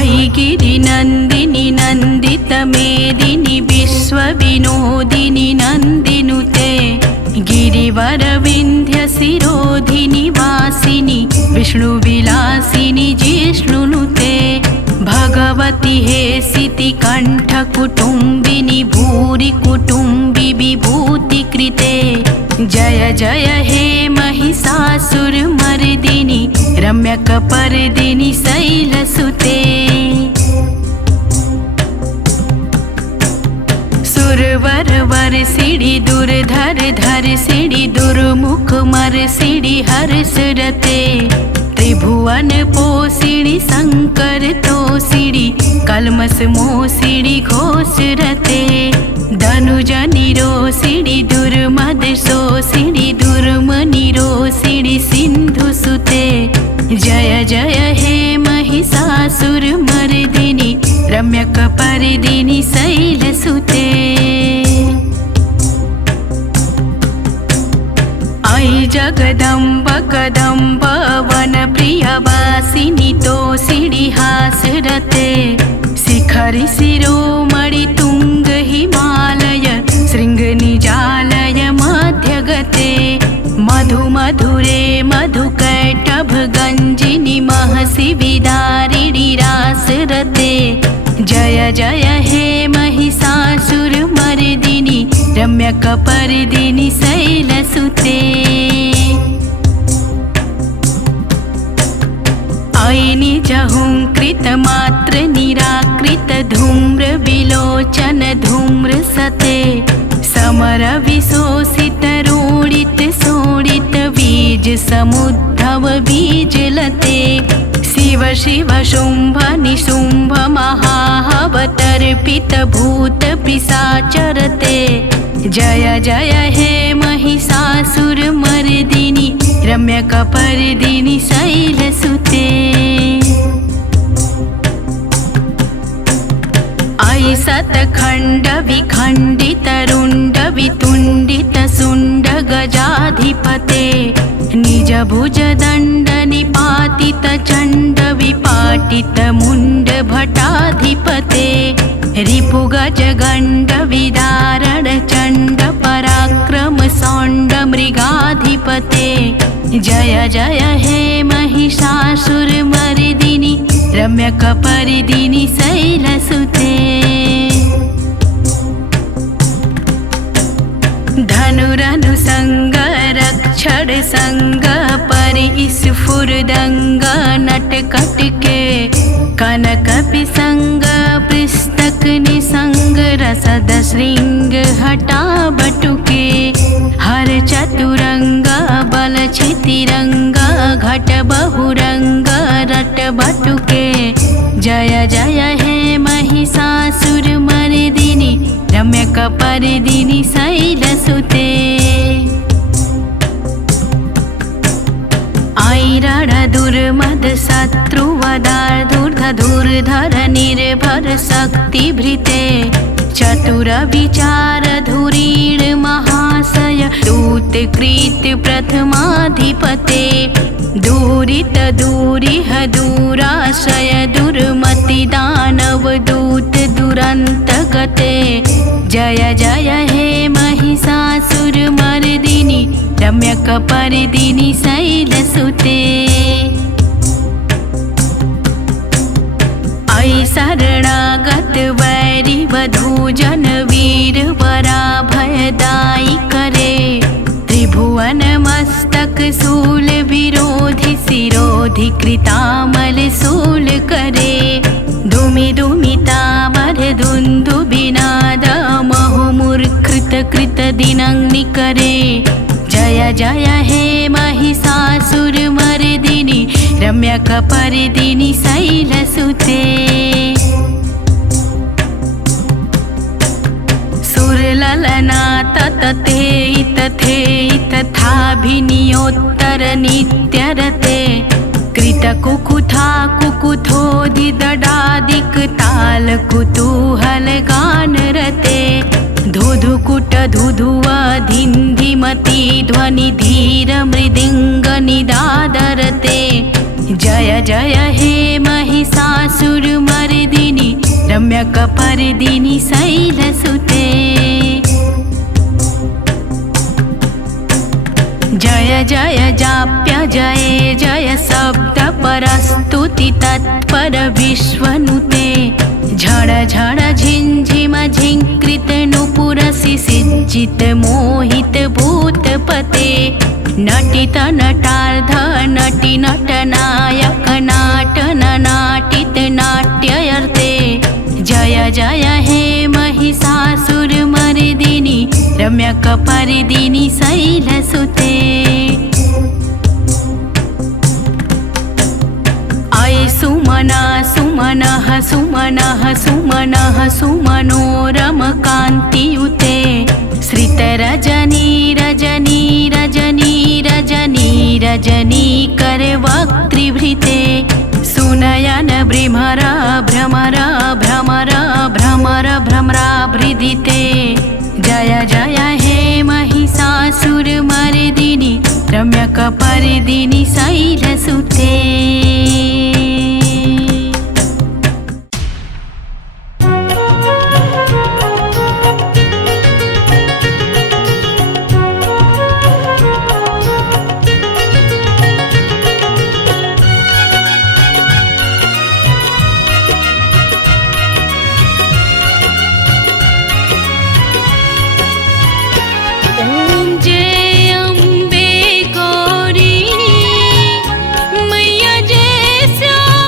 अयि गिरिनन्दिनि नन्दितमेदिनि विश्वविनोदिनि नन्दिनुते गिरिवरविन्ध्यशिरोधिनि वासिनि विष्णुविलासिनि जिष्णुनुते भगवति हे सितिकण्ठकुटुम्बिनि भूरि कुटुम्बि विभूतिकृते जय जय हे महिषासुरमर्दिनि रम्यकपर्दिनि शैलसुते सुरवर वर्षिणि दुर्धर धर्षिणि दुर्मुख मर्षिणि हर्षरते त्रिभुवन पोषिणि शंकर तोषिणि कल्मष मोषिणि घोषरते धनुजनि रोषिणि दुर्मद शोषिणि दुर्मनि रोषिणि सिन्धुसुते जय जय हे महिषासुरमर्दिनि रम्यकपर्दिनि शैलसुते अयि जगदम्ब कदम्ब वनप्रियवासिनि तोषिणि हासरते शिखरि शिरोमणि तुंग हिमालय शृङ्गनिजालय मध्यगते मधु मधुरे मधुकैटभ गञ्जिनि महसि विदारिणि रासरते जय जय हे महिषासुरमर्दिनि रम्यकपर्दिनि शैलसुते अयि निजहुङ्कृतमात्र निराकृत धूम्र विलोचन धूम्रसते समर विशोषित रोडित शोणित बीज समुद्धव बीजलते शिव शिव शुम्भ निशुम्भ महाहवतर्पित भूत पिशाचरते जय जय हे महिषासुरमर्दिनि रम्यकपर्दिनि शैलसुते अयि शतखण्ड विखण्डित रुण्ड वितुण्डित शुण्ड गजाधिपते निज भुज दण्ड निपातित चण्ड विपाटित मुण्ड भटाधिपते रिपु गज गण्ड विदारण चण्ड पराक्रम सौण्ड मृगाधिपते जय जय हे महिषासुरमर्दिनि रम्यकपर्दिनि शैलसुते धनुरनुसंग रक्षण संग परिस्फुरदंग नटकटके कनक पिसंग पुस्तक निसंग रसद श्रृंग हटा बटुके हर चतुरंग बल छितिरंग घट बहुरंग रट बटुके जय जय हे महिषासुरमर्दिनि रम्यकपर्दिनि शैलसुते अयि रणदुर्मद शत्रुवदार्धूर्धर निर्भर शक्तिभृते चतुर विचार धुरीण महाशय दूतकृत प्रथमाधिपते दूरित दूरिह दूराशय दुर्मति दानव दूत दुरंत गते जय जय हे महिषासुरमर्दिनि रम्यकपर्दिनि शैलसुते अयि शरणागत वैरि वधूजन वीर वराभयदायि करे त्रिभुवन मस्तक शूल विरोधि शिरोधि कृतामल शूल करे धूमि धूमितामर दुन्दुभिनाद महुमुर्कृत कृत दिनंनि करे जय जय हे महिषासुरमर्दिनि रम्यकपर्दिनि शैलसुते सुरललना ततते तथे तथाभिनियोत्तर नित्यरते कृतकुकुथा कुकुथोदिदडादिक ताल कुतूहल गान रते धुधुकुट धुधुवा धिन्धिमति ध्वनि धीर मृदिंग निदादरते जय जय हे महिषासुरमर्दिनि रम्यकपर्दिनि शैलसुते। जय जय जाप्य जय जय शब्द परस्तुति तत्पर विश्वनुते। झड़ झड़ झिंझिम झिंकृत नुपुरसि सिज्जित मोहित भूतपते। नटित नटार्ध नटि नटनायक नाटन नाटित नाट्यर्थे। जय जय हे महिषासुरमर्दिनि रम्यकपर्दिनि शैलसुते। अये सुमना सुमनः सुमनः सुमनः सुमनोरमकान्तियुते। श्रितरजनी रजनी रजनी रजनी रजनीकरवक्त्रिभृते। सुनयन भ्रमर भ्रमर भ्रमर भ्रमर भ्रमराभृदिते। जय जय हे महिषासुरमर्दिनि रम्यकपर्दिनि शैलसुते। मैया जय श्याम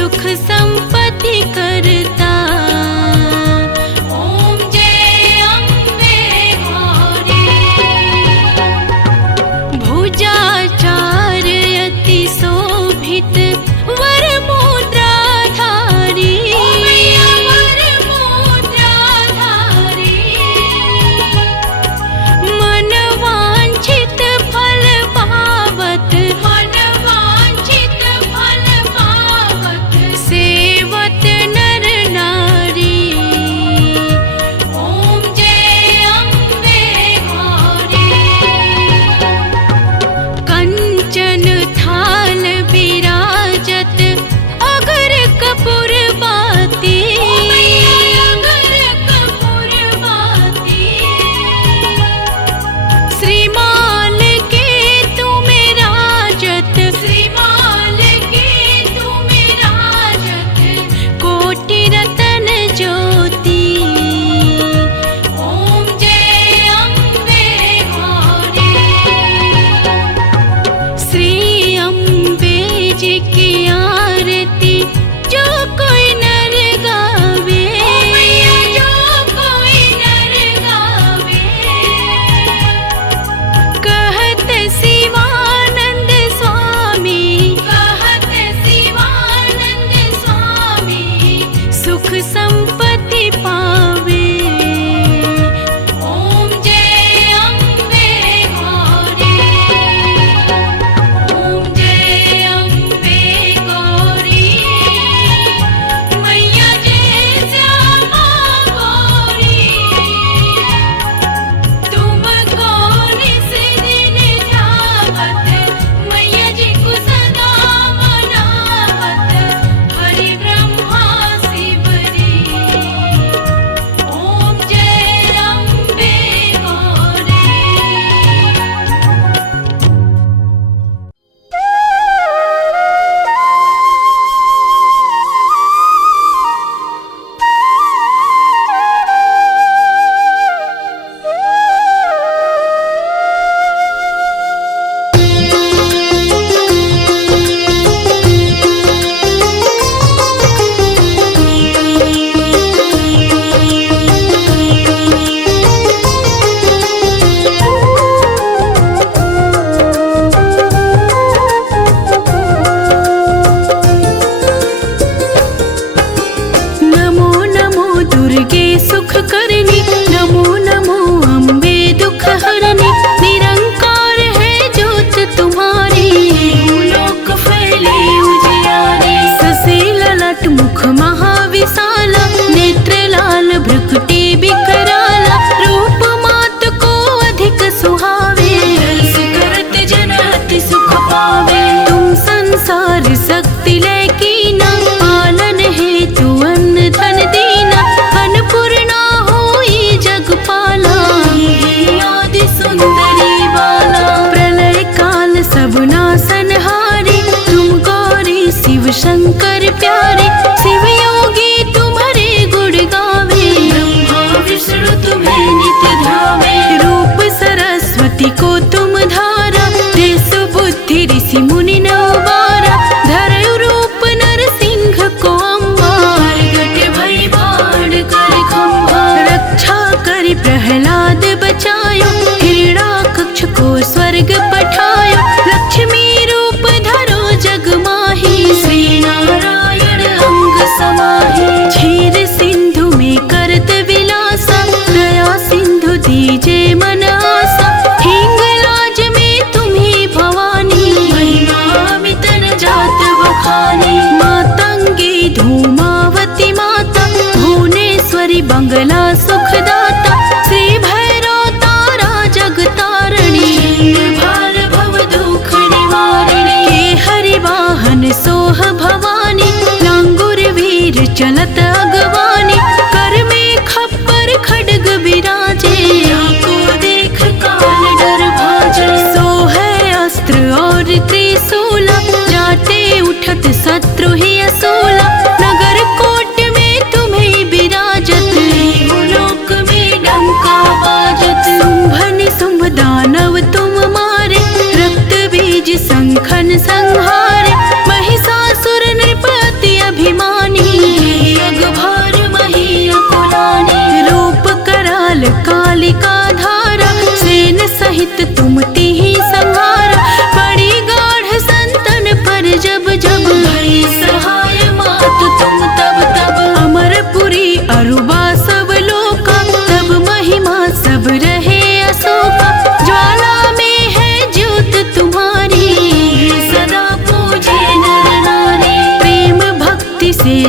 सुख संपत्ति करता। ओम जय अम्बे गौरी। भुजाचार अति शोभित वर मुद्राधारी। वर मुद्राधारी। मन वांछित फल पावत। मन वांछित फल पावत। सेवत नर नारी। ओम जय अम्बे गौरी। कंचन थाल विराजत अगर कपूर बाती। अगर कपूर बाती। श्रीमाल के तुम्हें राजत। श्रीमाल के तुम्हें राजत। कोटि रतन ज्योति। ओम जय अम्बे गौरी। श्री अम्बे जी की आरती जो कोई नर गावे। जो कोई नर गावे। कहत शिवानंद स्वामी। कहत शिवानंद स्वामी। सुख संपत्ति पावे। ओम जय अम्बे गौरी। ओम जय अम्बे गौरी। मैया जय श्यामा गौरी। तुमको निस दिन ध्यावत। मैया जी को सदा मनावत। हरि ब्रह्मा शिवरी। ओम जय अम्बे गौरी। नमो नमो दुर्गे सुख करनी। नमो नमो अम्बे दुख हरनी। निरंकार है ज्योत तुम्हारी। लोक फैले उजियारे। ससे ललाट मुख महाविशाला। नेत्र लाल भ्रुकुटी विकराला। रूप मात को अधिक सुहावे। दर्श करत जन अति सुख पावे। तुम संसार शक्ति लय कीना। पालन हेतु अन्न धन दीना। अन्नपूर्णा होई जगपाला। आदि सुंदरी बाला। प्रलय काल सब नासनहारी। तुम गौरी शिव शंकर प्यारे। शिव योगी तुम्हारे गुण गावे। ब्रह्मा विष्णु तुम्हें नित्य ध्यावे। रूप सरस्वती को तुम धारा। देश बुद्धि ऋषि मुनि न उबारा। धरयु रूप नरसिंह को अम्बार। घट भई बाण कर खंभा। रक्षा करि प्रहलाद बचायो। हिरण्याकक्ष को स्वर्ग पठायो। लक्ष्मी रूप धरो जग माही। श्री नारायण अंग समाही। क्षीर सिंधु में करत विलासा। दया सिंधु दीजे मन आसा। हिंगलाज में तुम्ही भवानी। महिमा अमित न जात बखानी। मातंगी धूमावती माता। भुवनेश्वरी बंगला सुखदाता। श्री भैरव तारा जगतारणी। भार भव दुख निवारिणी। के हरि वाहन सोह भवानी। लांगुर वीर चलत अगवानी। कर में खप्पर खड्ग विराजे। को देख काल डर भाजे। सोह अस्त्र और त्रिशूला। जाते उठत शत्रु ही असूला। नगर कोट में तुम्हें विराजत। लोक में डंका बाजत। शुंभ निशुंभ दानव तुम मारे। रक्त बीज संखन संहारे। महिषासुर नृपति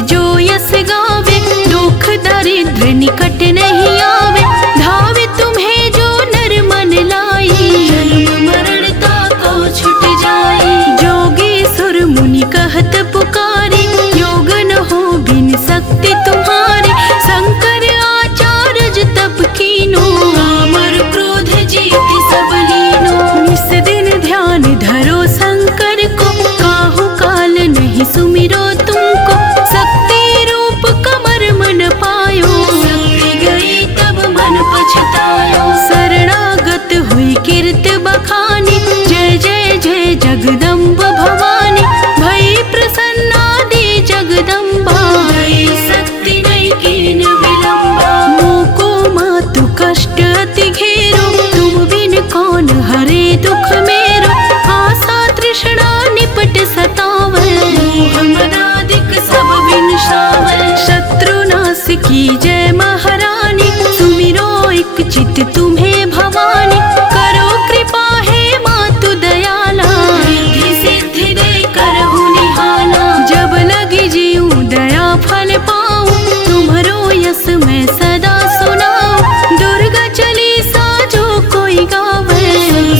जो यस गावे, दुख दरिद्र निकट नहीं आवे। धावे तुम्हें जो नर मन लाई, जन्म मरण ताको छुट जाए। जोगी सुर मुनि कहत पुकारे, योग न हो बिन शक्ति तुम्हारे। शंकर आचार्य तप कीनो, कामर क्रोध जीत सब लीनो। निस दिन ध्यान धरो शंकर को, काहू काल नहीं सुमिरो तुमको। शक्ति रूप कमर मन पायो, शक्ति गई तब मन पछतायो। शरणागत हुई कीर्त बखानी, जय जय जय जगदम्ब भवानी। भई प्रसन्ना दे जगदम्बा, गई शक्ति नहीं कीन विलंबा। मोको मातु कष्ट अति घेरो, तुम बिन कौन हरे दुख मेरो। आशा तृष्णा निपट सतावै, मोह मदादिक सब विनाशावै। शत्रु नाश की जय महारानी, सुमिरो एक चित तुम्हें भवानी। करो कृपा है मातु दयाला, रिद्धि सिद्धि दे करहु निहाला। जब लगी जीऊं दया फल पाऊं, तुम्हरो यस मैं सदा सुनाऊं। दुर्गा चालीसा जो कोई गावे,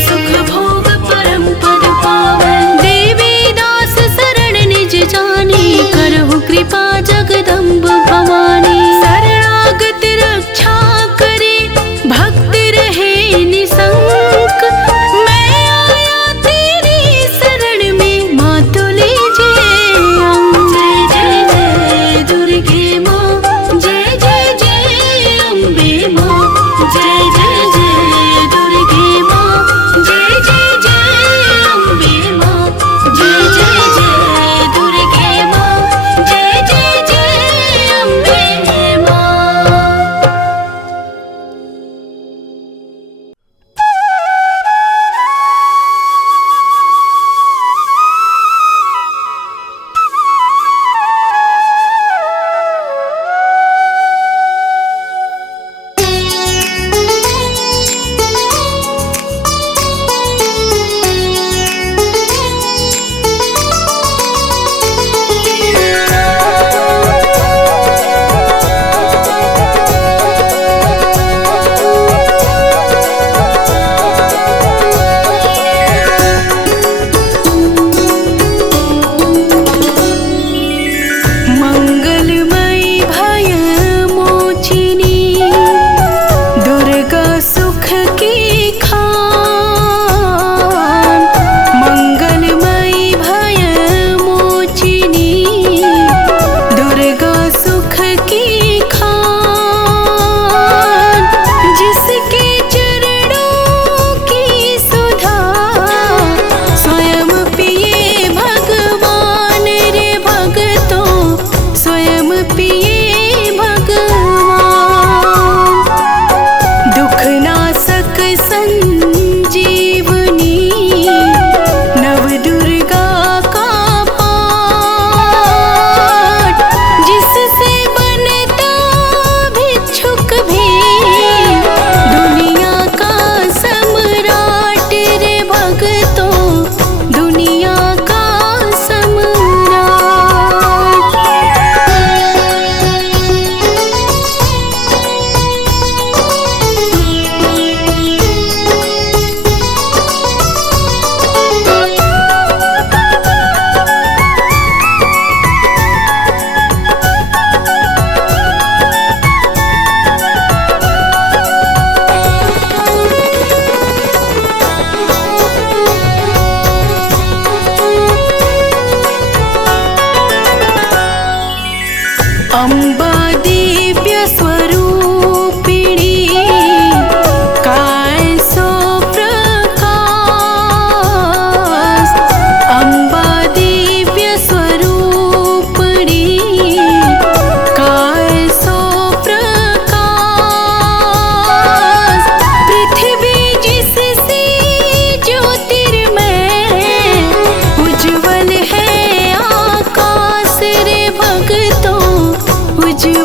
सुख भोग परम पद पावे। देवी दास शरण निज जानी, करहु कृपा जगदम्ब भवानी। शरणागत रक्षा करे, भक्त रहे निशंक। मैं आया तेरी शरण में, मातु लीजिए अंग। जय जय जय दुर्गे माँ, जय जय जय अम्बे माँ। जय जय जय दुर्गे माँ, जय जय जय अम्बे माँ। जय जय जय दुर्गे माँ, जय जय जय अम्बे माँ। मंगलमयी भय मोचिनी, दुर्गा सुख की खान। मंगलमयी भय मोचिनी, दुर्गा सुख की खान। जिसके चरणों की सुधा, स्वयं पिए भगवान रे भगतों। स्वयं पिए भगवान, दुख नाशक संजीवनी। नव दुर्गा का पाठ, जिससे बनता भिक्षुक भी। दुनिया का सम्राट रे भगतों, दुनिया का सम्राट। अम्बा दिव्य स्वरूपिणी, काय सो प्रकाश। अम्बा दिव्य स्वरूपिणी, काय सो प्रकाश। पृथ्वी जिससे ज्योतिर्मय, उज्ज्वल है आकाश रे भगतों। उज्ज्वल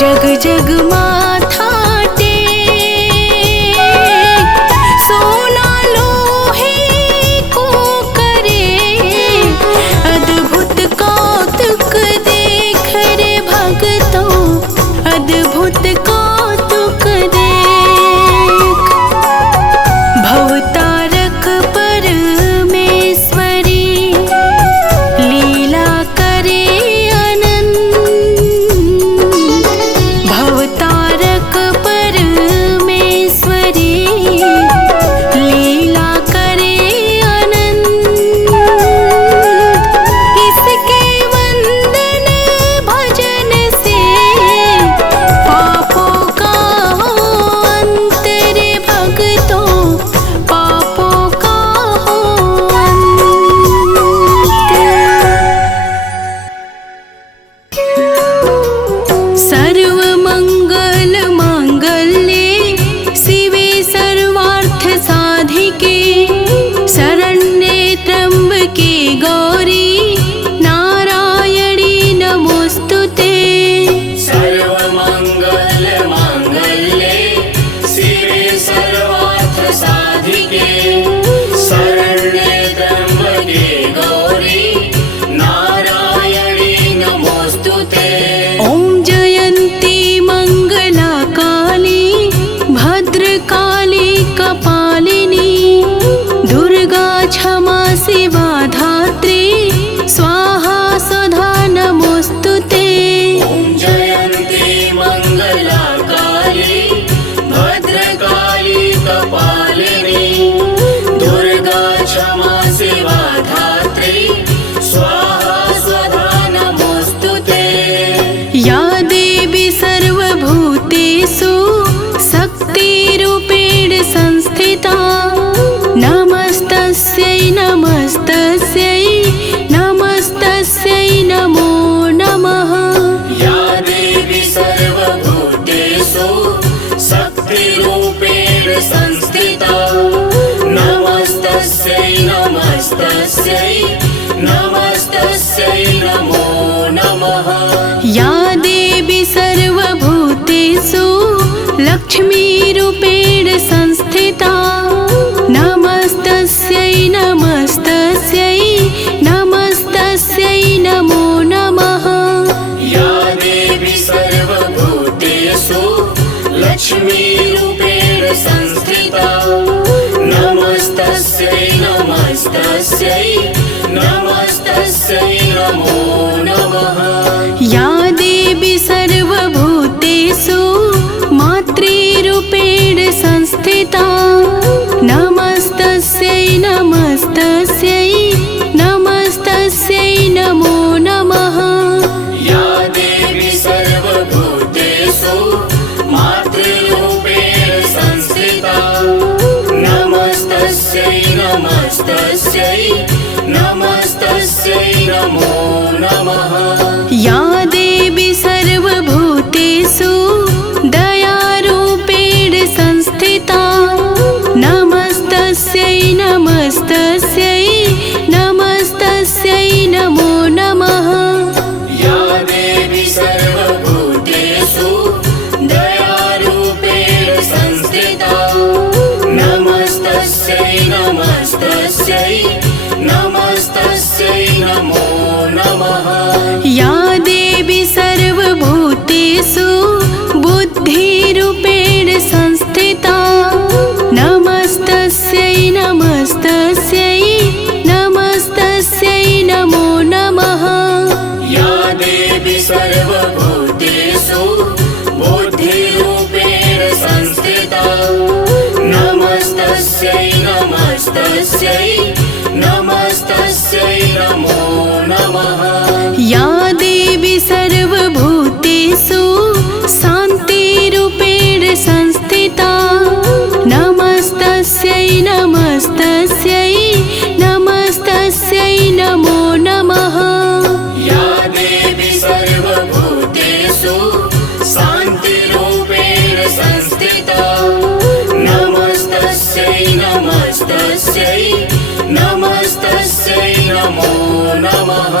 जग जग माथा टेक, सोना लोहे को करे, अद्भुत कौतुक देख रे भक्तों, अद्भुत कौतुक देख। भवतारक परमेश्वरी लीला करे अनंत, भवतारक परमेश्वरी लीला करे अनंत। इसके वंदन भजन से पापों का हो अंत रे भक्तों, पापों का हो अंत। सर्व मंगल मांगल्ये शिवे सर्वार्थ साधिके, शरण्ये त्र्यंबके गौरी नारायणी नमोस्तुते। सर्वमंगल मांगल्ये शिवे सर्वार्थ साधिके, शरण्ये त्र्यंबके गौरी नारायणी नमोस्तुते। ॐ जयन्ती मंगला काली भद्रकाली कपालिनी, दुर्गा क्षमा शिवा धात्री स्वाहा स्वधा नमोस्तुते। ॐ जयन्ती मंगला काली भद्रकाली कपालिनी, दुर्गा क्षमा शिवा धात्री स्वाहा स्वधा नमोस्तुते। या देवी सर्वभूतेषु शक्तिरूपेण संस्थिता, नमस्तस्यै नमस्तस्यै नमस्तस्यै नमो नमः। या देवी सर्वभूतेषु शक्तिरूपेण संस्थिता, नमस्तस्यै नमस्तस्यै नमस्तस्यै नमो नमः। या देवी सर्वभूतेषु लक्ष्मीरूपेण संस्थिता, नमस्तस्यै नमस्तस्यै नमस्तस्यै नमो नमः। या देवी सर्वभूतेषु लक्ष्मीरूपेण संस्थिता, नमस्तस्यै नमस्तस्यै नमस्तस्यै नमो नमः। या देवी सर्वभूतेषु मातृरूपेण संस्थिता, नमस्तस्यै नमस्तस्यै नमस्तस्यै नमो नमः। या देवी सर्वभूतेषु मातृरूपेण संस्थिता, नमस्तस्यै नमस्तस्यै नमस्तस्यै नमो नमः। या देवी सर्वभूतेषु दयारूपेण संस्थिता, नमस्तस्यै नमस्तस्यै नमस्तस्यै नमो नमः। या देवी सर्वभूतेषु दयारूपेण संस्थिता, नमस्तस्यै नमस्तस्यै नमस्तस्यै नमो नमः। या देवी सर्वभूतेषु बुद्धिरूपेण संस्थिता, नमस्तस्यै नमस्तस्यै नमस्तस्यै नमो नमः। या देवी सर्वभूतेषु बुद्धिरूपेण संस्थिता, नमस्तस्यै नमस्तस्यै नमस्तस्यै नमो नमः। या देवी सर्वभूतेषु शान्तिरूपेण संस्थिता, नमस्तस्यै नमस्तस्यै नमस्तस्यै नमो नमः। या देवी सर्वभूतेषु शान्तिरूपेण संस्थिता, नमस्तस्यै नमस्तस्यै नमस्तस्यै नमो नमः।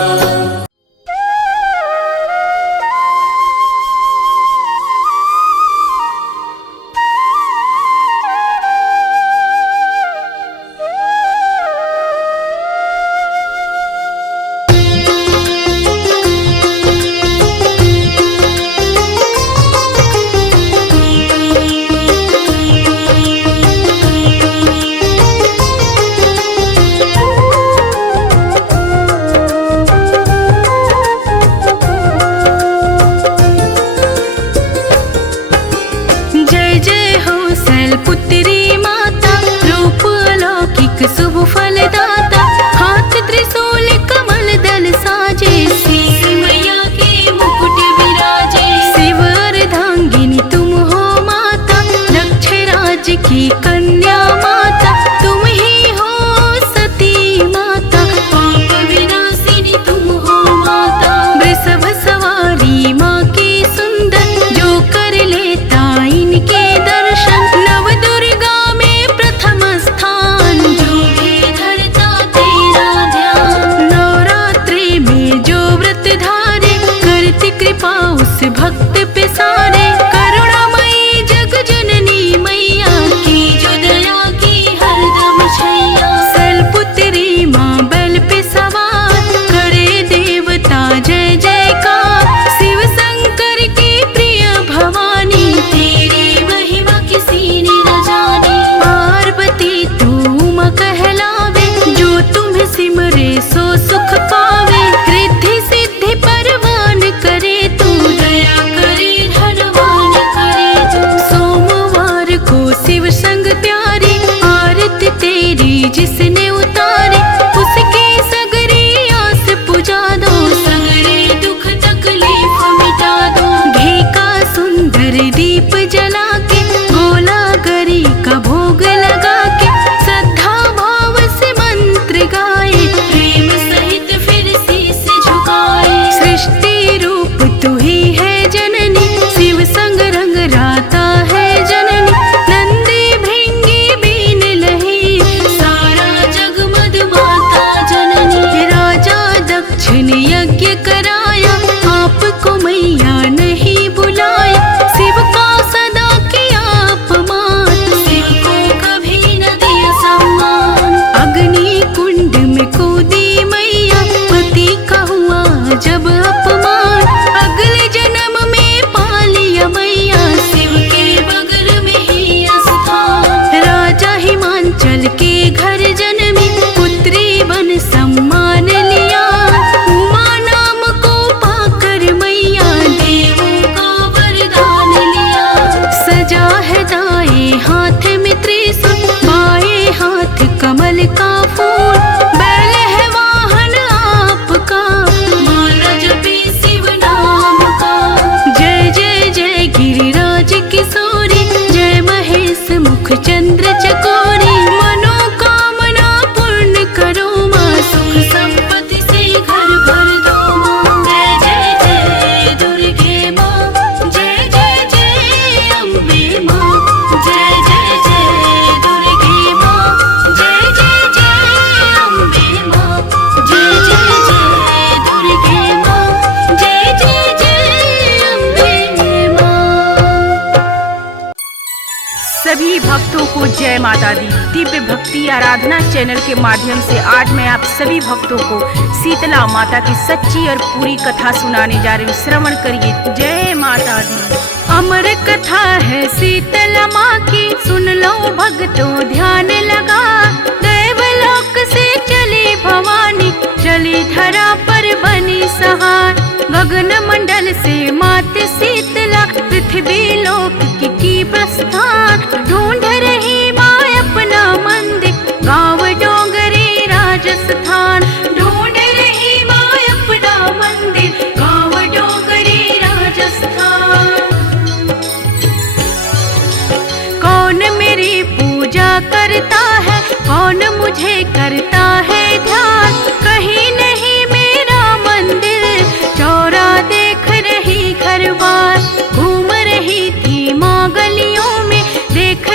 शुभ फलदाता, हाथ त्रिशूल कमल दल साजे, शीश मैया के मुकुट विराजे। शिव अर्धांगिनी तुम हो माता, दक्ष राज की कन्या माता, तुम ही हो सती माता, पाप विनाशिनी तुम हो माता। वृषभ सवारी माँ की सुंदर, जो कर लेता इनके दर्शन, नव दुर्गा में प्रथम स्थान, जो भी धरता तेरा ध्यान। नवरात्रि में जो व्रत धारे, करती कृपा उस भक्त पे सारे, करुणामयी जग जननी मैया की, जो दया की हरदम छैया। शैलपुत्री माँ बैल पे सवार, करे देवता जय जयकार, शिव शंकर की प्रिय भवानी, तेरी महिमा किसी ने न जानी। पार्वती तू उमा कहलावे, जो तुम्हें सिमरे सो सुख पावे, रिद्धि सिद्धि परवान करे तू, दया करे धनवान करे तू। सोमवार को शिव संग प्यारी, आरती तेरी जिसने उतारी, उसकी सगरी आस पुजा दो, सगरे दुख तकलीफ मिटा दो। घी का सुंदर दीप जला के, गोला गरी का भोग लगा के, श्रद्धा भाव से मंत्र गाए, प्रेम सहित फिर शीस झुकाए। सृष्टि रूप तू ही है जननी, शिव संग रंग राता है जननी, नंदी भृंगी बीन लही, सारा जगमद माता जननी। राजा दक्ष ने यज्ञ कराया, आपको मैया नहीं बुलाया, शिव का सदा किया अपमान, शिव को कभी न दिया सम्मान। अग्नि कुंड में कूदी मैया, पति का हुआ जब अपमान, अगले जन्म में पा लिया मैया, शिव के बगल में ही स्थान। राजा हिमांचल के घर जन्मी, पुत्री बन सम्मान लिया, उमा नाम को पाकर मैया, देवों का वरदान लिया। सजा है दाएं हाथ में त्रिशूल, बाएं हाथ कमल का फूल, बैल है वाहन आपका, माला जपे शिव नाम का। जय जय जय गिरिराज किशोरी, जय महेश मुख चंद्र चकोरी, मनोकामना पूर्ण करो माँ, सुख संपत्ति से घर भर दो माँ। जय जय जय दुर्गे माँ, जय जय जय अम्बे माँ, जय जय जय दुर्गे माँ, जय जय जय अम्बे माँ, जय जय जय दुर्गे माँ, जय जय जय अम्बे माँ। सभी भक्तों को जय माता दी। दिव्य भक्ति आराधना चैनल के माध्यम से आज मैं आप सभी भक्तों को शीतला माता की सच्ची और पूरी कथा सुनाने जा रही हूँ। श्रवण करिए। जय माता दी। अमर कथा है शीतला माँ की, सुन लो भक्तों ध्यान लगा। देवलोक से चली भवानी, चली धरा पर बनी सहार। गगन मंडल से मात शीतला, पृथ्वी लोक की प्रस्थान। ढूंढ रही माँ अपना मंदिर, गाँव डोंगरी राजस्थान। ढूंढ रही माँ अपना मंदिर, गाँव डोंगरी राजस्थान। कौन मेरी पूजा करता है, कौन मुझे करता है ध्यान। कहीं नहीं मेरा मंदिर, चौरा देख रही घर बार। घूम रही थी माँ गलियों में, देख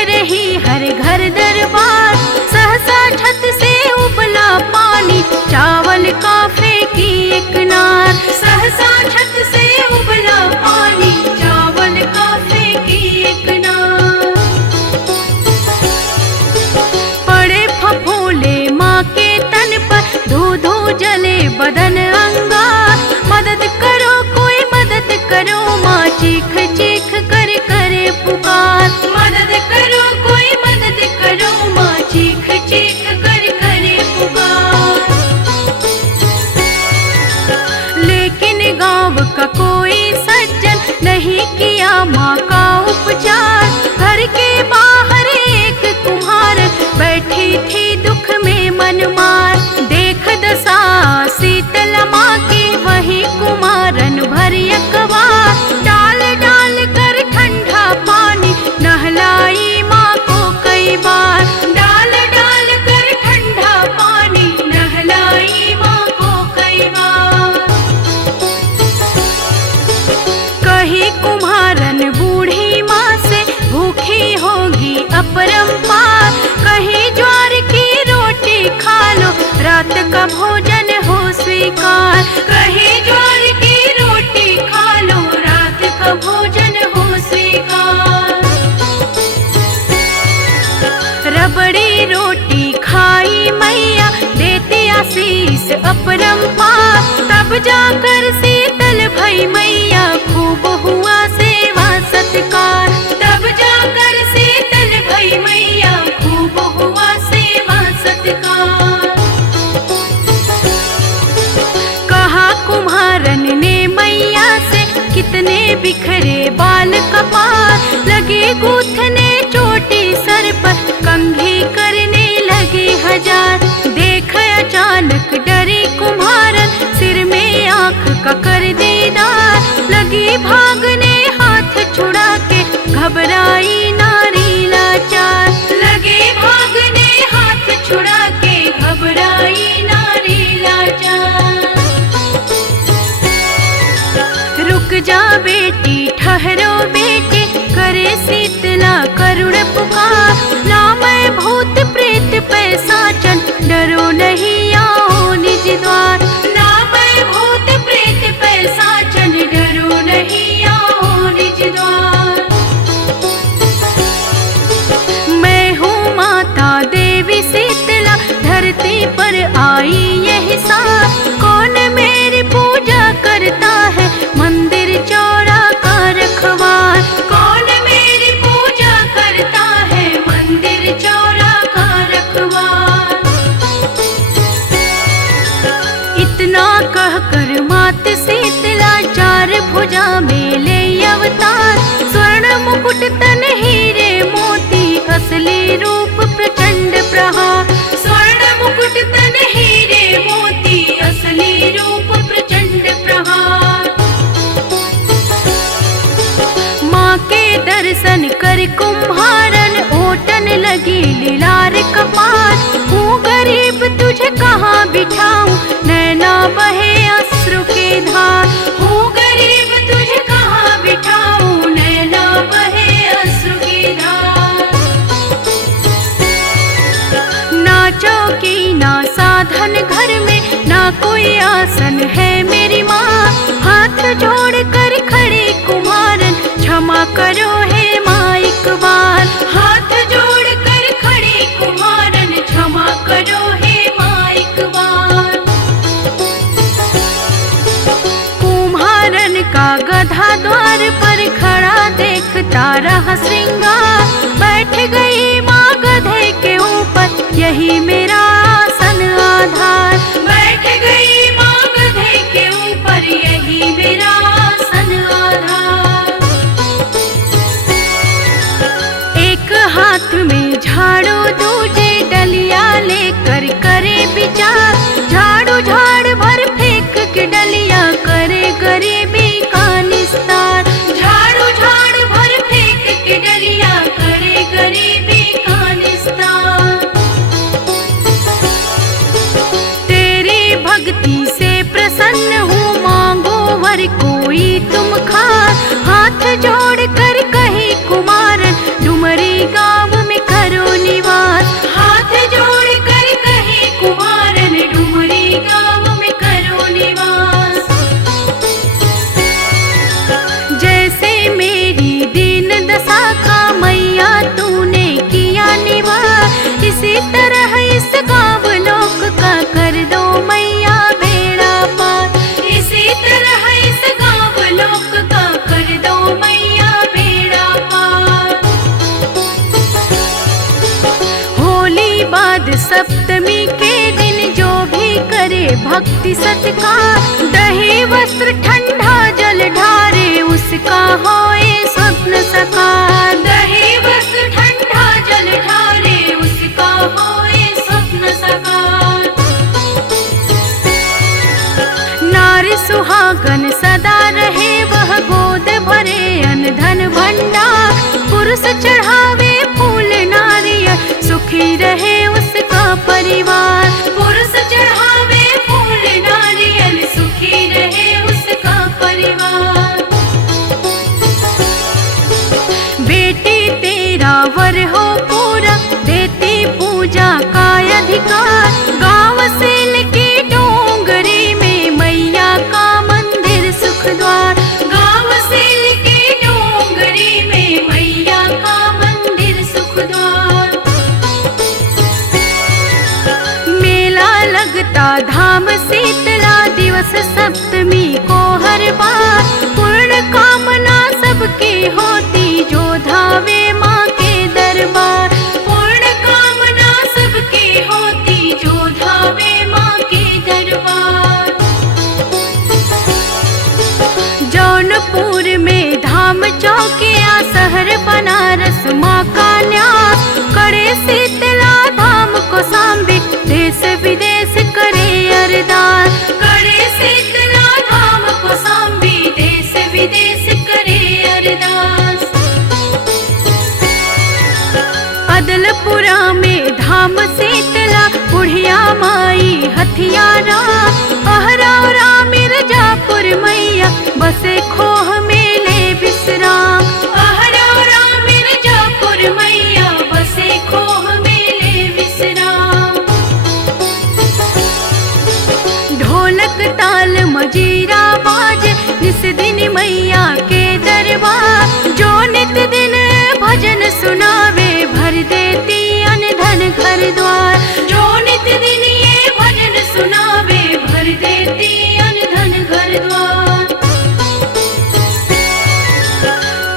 बिखरे बाल कपाल लगे गूथने चोटी सर पर कंघी करने लगे हजार। देख अचानक डरे कुम्हारन सिर में आंख का कर दीदार लगी भागने हाथ छुड़ा के घबराई नारी लाचार लगे भागने हाथ छुड़ा के घबराई नारी लाचार। रुक जा बेटी ठहरो बेटी करे शीतला करुण पुकार ना मैं भूत प्रेत पैसाचन डरो नहीं आओ निज द्वार ना मैं भूत प्रेत पैसाचन डरो नहीं आओ निज द्वार। मैं हूँ माता देवी शीतला धरती पर आई यही साथ कौन मेरी पूजा करता है मंदिर चौरा का रखवार कौन मेरी पूजा करता है मंदिर चौरा का रखवार। इतना कहकर मात शीतला चार भुजा में ले अवतार स्वर्ण मुकुट तन हीरे मोती असली रूप प्रचंड प्रहार स्वर्ण मुकुट तन हीरे मोती असली रूप प्रचंड प्रहार। माँ के दर्शन कर कुम्हारन ओटन लगी लीलार कपार हूँ गरीब तुझे कहाँ बिठाऊं नैना बहे अश्रु के धार हूँ गरीब तुझे कहाँ बिठाऊं नैना बहे अश्रु के धार। ना चौकी ना साधन घर में ना कोई आसन है मेरी माँ हाथ जोड़ कर खड़ी कुम्हारन क्षमा करो हे माँ एक बार हाथ जोड़ कर खड़ी कुम्हारन क्षमा करो हे माँ एक बार। कुम्हारन का गधा द्वार पर खड़ा देखता रहा श्रृंगार बैठ गई माँ गधे के ऊपर यही मेरा आसन आधार बैठ गई माँ गधे के ऊपर यही मेरा आसन आधार। एक हाथ में झाड़ू दूजे डलिया लेकर करे विचार झाड़ू झाड़ भर फेंक के डलिया करे गरीबी का निस्तार झाड़ू झाड़ भर फेंक के डलिया करे गरीबी का निस्तार। तेरी भक्ति से प्रसन्न हूँ मांगो वर कोई तुम खार हाथ जोड़ कर कही कुमारन डुमरी गाँव में करो निवास हाथ जोड़ कर कही कुमारन डुमरी गाँव में करो निवास। जैसे मेरी दीन दशा का मैया तूने किया निवास इसी तरह इस गाँव लोक का कर दो मैया बेड़ा पार इसी तरह इस गाँव लोक का कर दो मैया बेड़ा पार। होली बाद सप्तमी के दिन जो भी करे भक्ति सत्कार दही वस्त्र ठंडा जल ढारे उसका होए स्वप्न साकार दही वस्त्र ठंडा जल ढारे उसका होए स्वप्न साकार। नारी सुहागन सदा रहे वह गोद भरे अन्न धन भंडार पुरुष चढ़ावे फूल नारियल सुखी रहे उसका परिवार पुरुष चढ़ावे फूल नारियल सुखी रहे उसका परिवार। बेटी तेरा वर हो पूरा देती पूजा का अधिकार गाँव से लेके डोंगरी में मैया का मंदिर सुख द्वार गाँव से लेके डोंगरी में मैया का मंदिर सुख द्वार। मेला लगता धाम शीतला दिवस सप्तमी को हर बार पूर्ण कामना सबकी होती जो धावे माँ के दरबार पूर्ण कामना सबकी होती जो धावे माँ के दरबार। जौनपुर में शीतला माई हथियारा, अहरौरा मिर्जापुर मैया बसे खोह मेले विश्राम। अहरौरा मिर्जापुर मैया बसे खोह मेले विश्राम। ढोलक ताल मजीरा बाज निस दिन मैया के दरबार। जो नित दिन भजन सुनावे भर देती अन धन घर द्वार। जो नित दिन ये भजन सुनावे भर देती अन धन घर द्वार।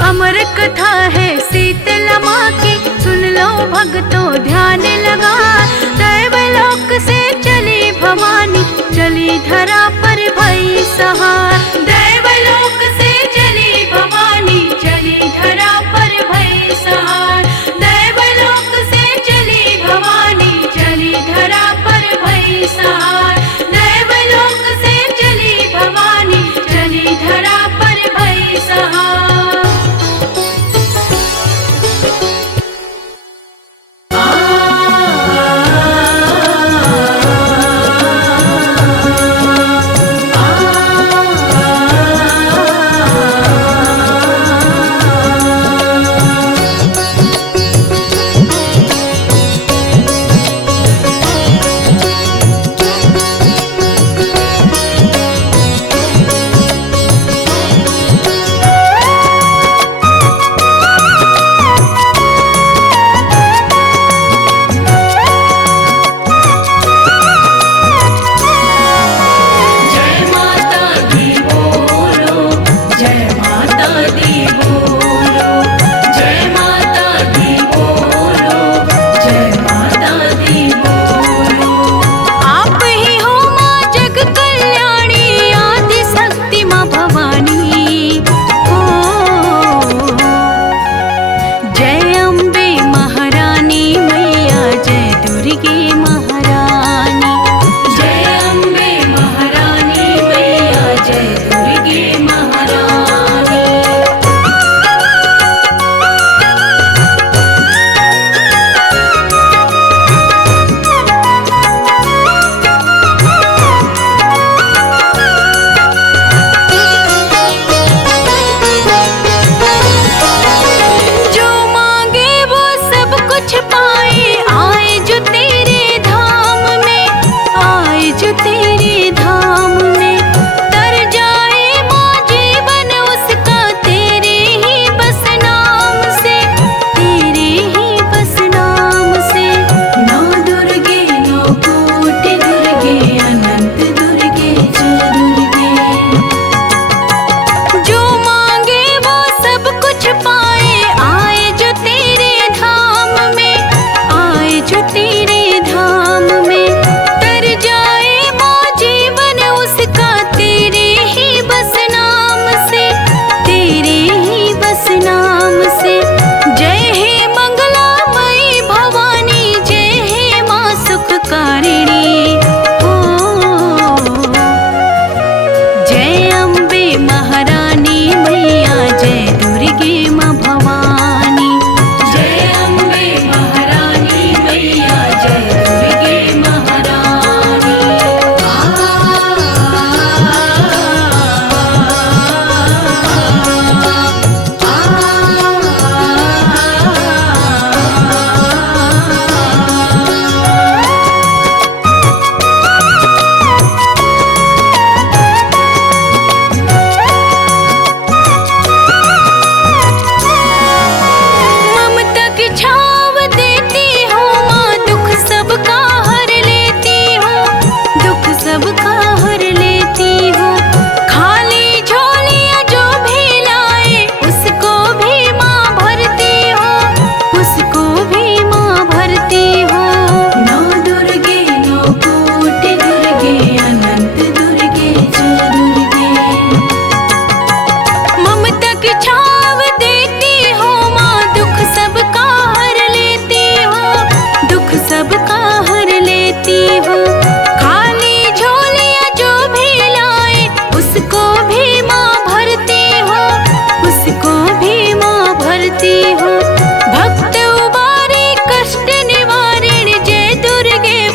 अमर कथा है शीतला माँ की, सुन लो भक्तों ध्यान लगा। दैवलोक से चली भवानी, चली धरा पर भई सहार। दैवलोक से चली भवानी, चली धरा पर भई सहार। दैवलोक से चली भवानी, चली धरा पर भई सहार। दैवलोक से चली भवानी, चली धरा पर भई सहार।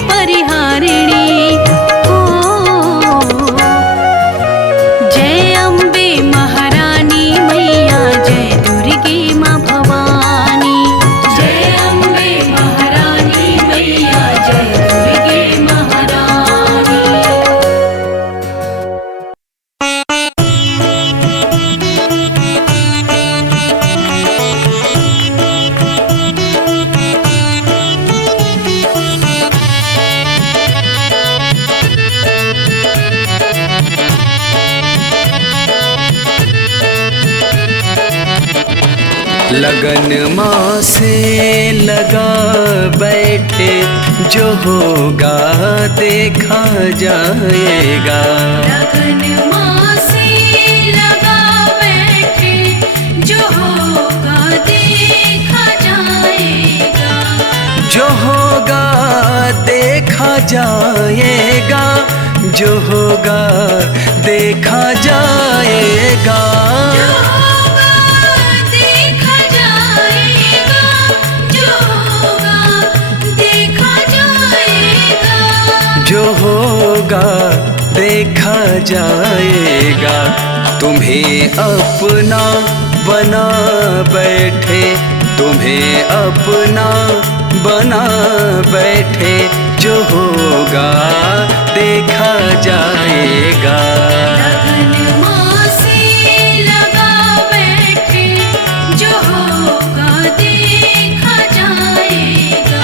परिहार लगन माँ से लगा बैठे, जो होगा देखा जाएगा। लगन माँ से लगा बैठे, जो होगा देखा जाएगा। जो होगा देखा जाएगा, जो होगा देखा जाएगा। जो होगा देखा जाएगा, जो होगा देखा जाएगा। जो होगा देखा जाएगा। तुम्हें अपना बना बैठे, तुम्हें अपना बना बैठे, जो होगा देखा जाएगा। लगन माँ से लगा बैठे, जो होगा देखा जाएगा।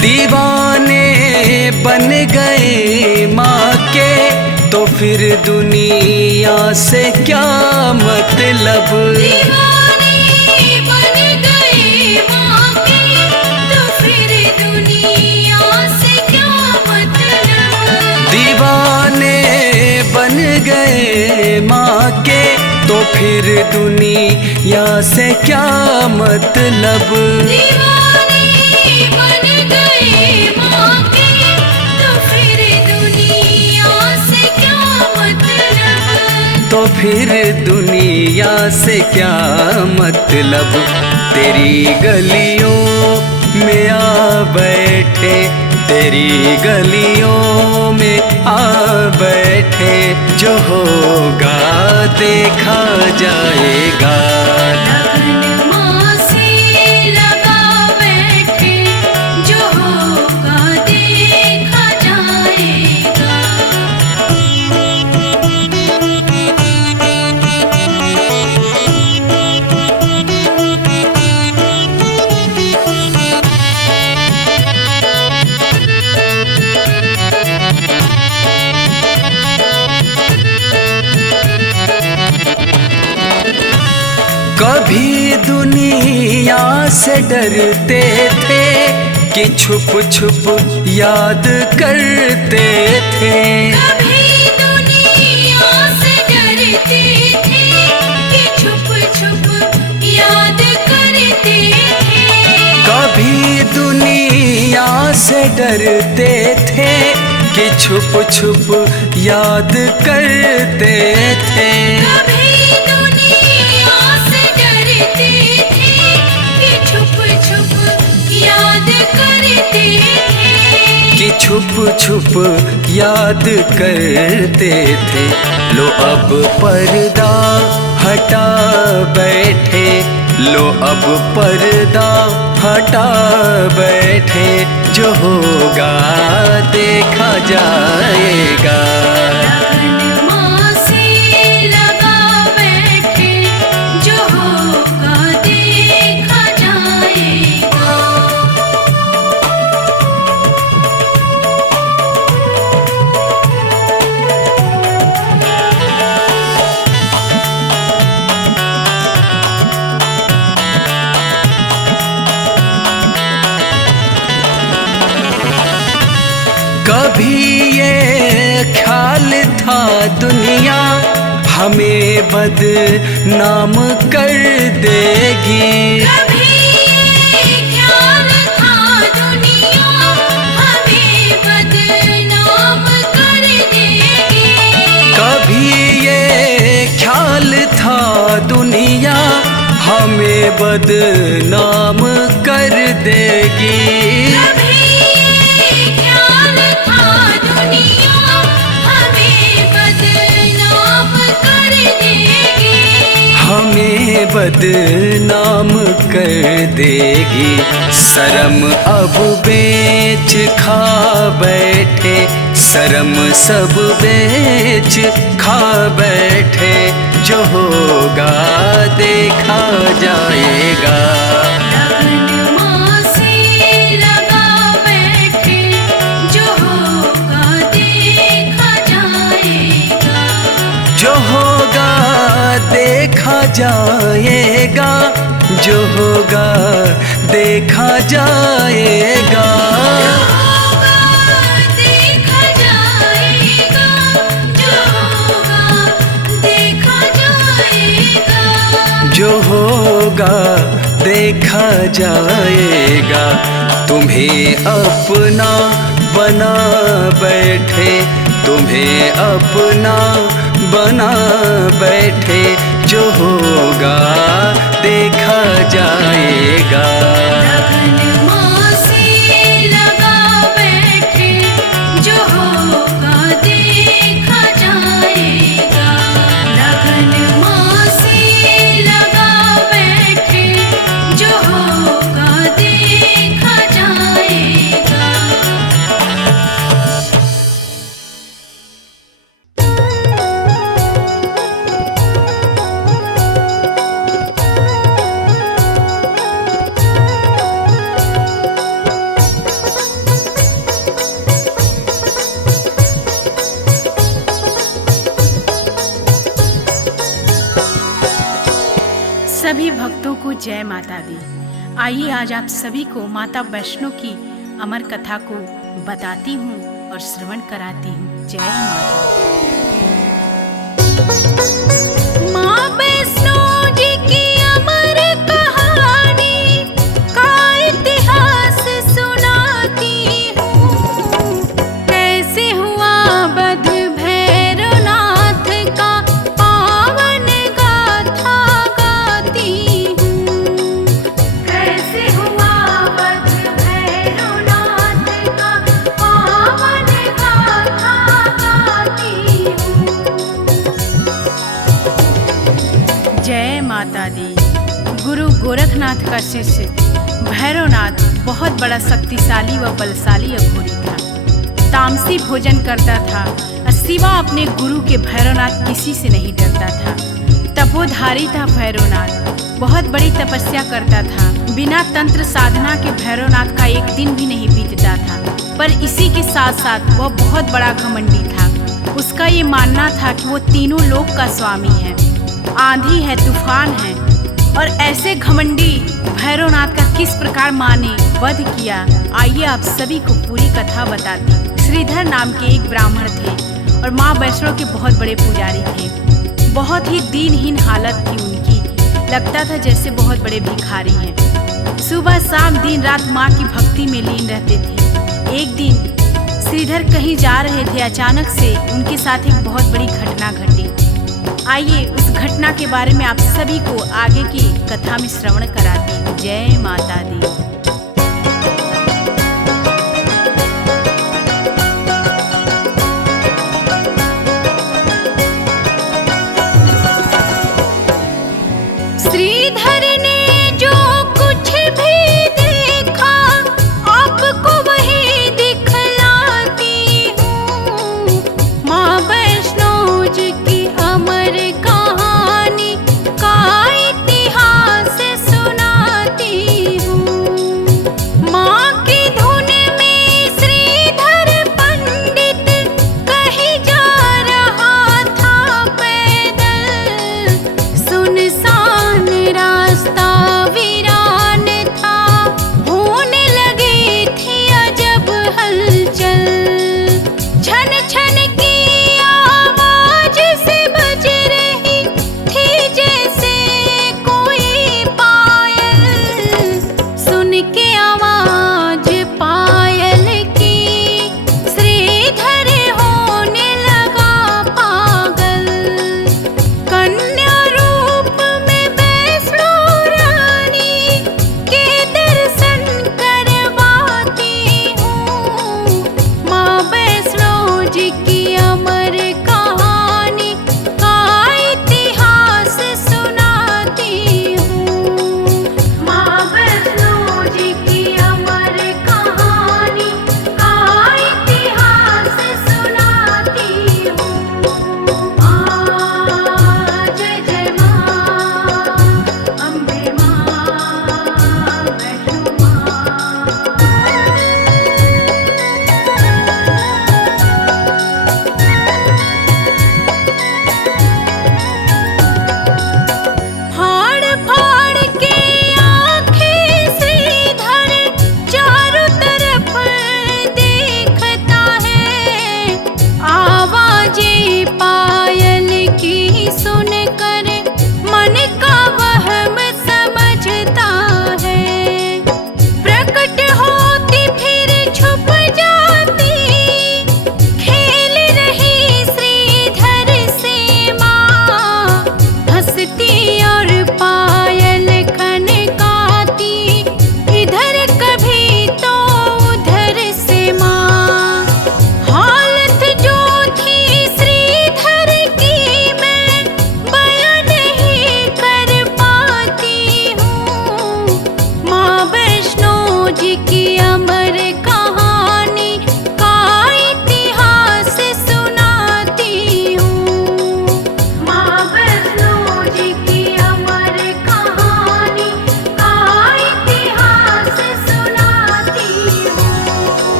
दीवाने बन गए माँ के, तो फिर दुनिया से क्या मतलब। दीवाने बन गए माँ के, तो फिर दुनिया से क्या मतलब। दीवाने बन गए माँ के, तो फिर दुनिया से क्या मतलब। दीवाने बन गए माँ के, तो फिर दुनिया से क्या मतलब। तो फिर दुनिया से क्या मतलब। तेरी गलियों में आ बैठे, तेरी गलियों में आ बैठे, जो होगा देखा जाएगा। लगन माँ से लगा बैठे, जो होगा देखा जाएगा। कभी दुनिया से डरते थे, कि छुप छुप याद करते थे। कभी दुनिया से डरते थे, कि छुप छुप याद करते थे। कभी दुनिया से डरते थे, कि छुप छुप याद करते थे। कभी दुनिया से डरते थे, कि छुप छुप याद करते थे। कि छुप छुप याद करते थे। लो अब पर्दा हटा बैठे, लो अब पर्दा हटा बैठे, जो होगा देखा जाएगा। लगन माँ से लगा बैठे, जो होगा देखा जाएगा। कभी ये ख्याल था दुनिया हमें बदनाम कर देगी। कभी ये ख्याल था दुनिया हमें बदनाम कर देगी। कभी ये ख्याल था दुनिया हमें बदनाम कर देगी। कभी ये ख्याल था दुनिया हमें बदनाम कर देगी। हमें बदनाम कर देगी। शर्म अब बेच खा बैठे, शर्म सब बेच खा बैठे, जो होगा देखा जाएगा। लगन माँ से लगा बैठे, जो होगा देखा जाएगा। जो होगा देखा जाएगा, जो होगा देखा जाएगा। जो होगा देखा जाएगा, तुम्हें अपना बना बैठे, तुम्हें अपना बना बैठे, जो होगा देखा जाएगा। लगन माँ से लगा बैठे, जो होगा देखा जाएगा। लगन माँ से लगा बैठे, जो होगा देखा जाएगा। सभी भक्तों को जय माता दी। आइए आज आप सभी को माता वैष्णो की अमर कथा को बताती हूँ और श्रवण कराती हूँ। जय माता। माँ वैष्णो जी की अमर कहानी का इतिहास सुनाती हूँ। कैसे हुआ वध भैरवनाथ का पावन गाथा गाती हूँ। कैसे हुआ वध भैरवनाथ का पावन गाथा गाती हूँ। जय माता दी। गुरु गोरखनाथ का शिष्य भैरवनाथ बहुत बड़ा शक्तिशाली व बलशाली अघोरी था। तामसी भोजन करता था और सिवा अपने गुरु के भैरवनाथ किसी से नहीं डरता था। तपोधारी था भैरवनाथ, बहुत बड़ी तपस्या करता था। बिना तंत्र साधना के भैरवनाथ का एक दिन भी नहीं बीतता था। पर इसी के साथ साथ वह बहुत बड़ा घमंडी था। उसका ये मानना था कि वो तीनों लोक का स्वामी है, आंधी है, तूफान है। और ऐसे घमंडी भैरवनाथ का किस प्रकार माँ ने वध किया, आइए आप सभी को पूरी कथा बताती हूँ। श्रीधर नाम के एक ब्राह्मण थे और माँ वैष्णो के बहुत बड़े पुजारी थे। बहुत ही दीनहीन हालत थी उनकी, लगता था जैसे बहुत बड़े भिखारी हैं। सुबह शाम दिन रात माँ की भक्ति में लीन रहते थे। एक दिन श्रीधर कहीं जा रहे थे, अचानक से उनके साथ एक बहुत बड़ी घटना घटी। आइए उस घटना के बारे में आप सभी को आगे की कथा में श्रवण कराती हूँ। जय माता दी। श्रीधर ने जो कुछ भी देखा, आपको वही दिखलाती हूँ। माँ वैष्णो जी की अमर कहानी का इतिहास सुनाती हूँ।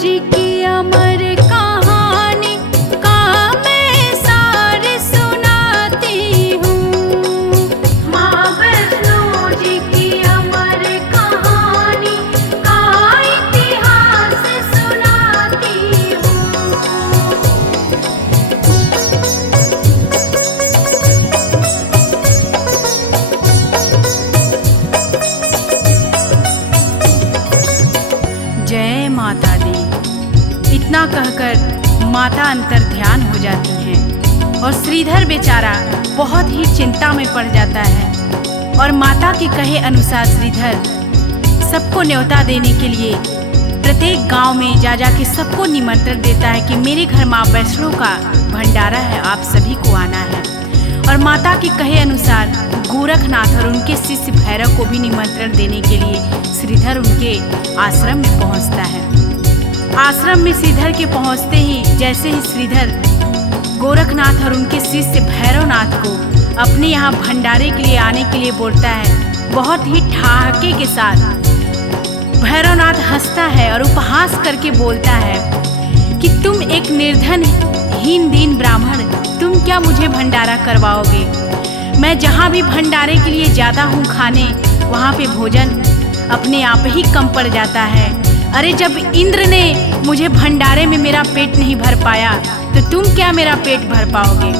जी की अमर कहानी का मैं सार सुनाती हूँ। माँ वैष्णो जी की अमर कहानी का इतिहास सुनाती हूँ। जय माता दी। इतना कहकर माता अंतर ध्यान हो जाती हैं और श्रीधर बेचारा बहुत ही चिंता में पड़ जाता है। और माता के कहे अनुसार श्रीधर सबको न्योता देने के लिए प्रत्येक गांव में जा जा के सबको निमंत्रण देता है कि मेरे घर माँ वैष्णो का भंडारा है, आप सभी को आना है। और माता के कहे अनुसार गोरखनाथ और उनके शिष्य भैरव को भी निमंत्रण देने के लिए श्रीधर उनके आश्रम में पहुंचता है। आश्रम में श्रीधर के पहुंचते ही जैसे ही श्रीधर गोरखनाथ और उनके शिष्य भैरवनाथ को अपने यहाँ भंडारे के लिए आने के लिए बोलता है, बहुत ही ठहाके के साथ भैरवनाथ हंसता है और उपहास करके बोलता है कि तुम एक निर्धन हीन दीन ब्राह्मण, तुम क्या मुझे भंडारा करवाओगे? मैं जहाँ भी भंडारे के लिए जाता हूँ खाने, वहाँ पे भोजन अपने आप ही कम पड़ जाता है। अरे जब इंद्र ने मुझे भंडारे में मेरा पेट नहीं भर पाया तो तुम क्या मेरा पेट भर पाओगे?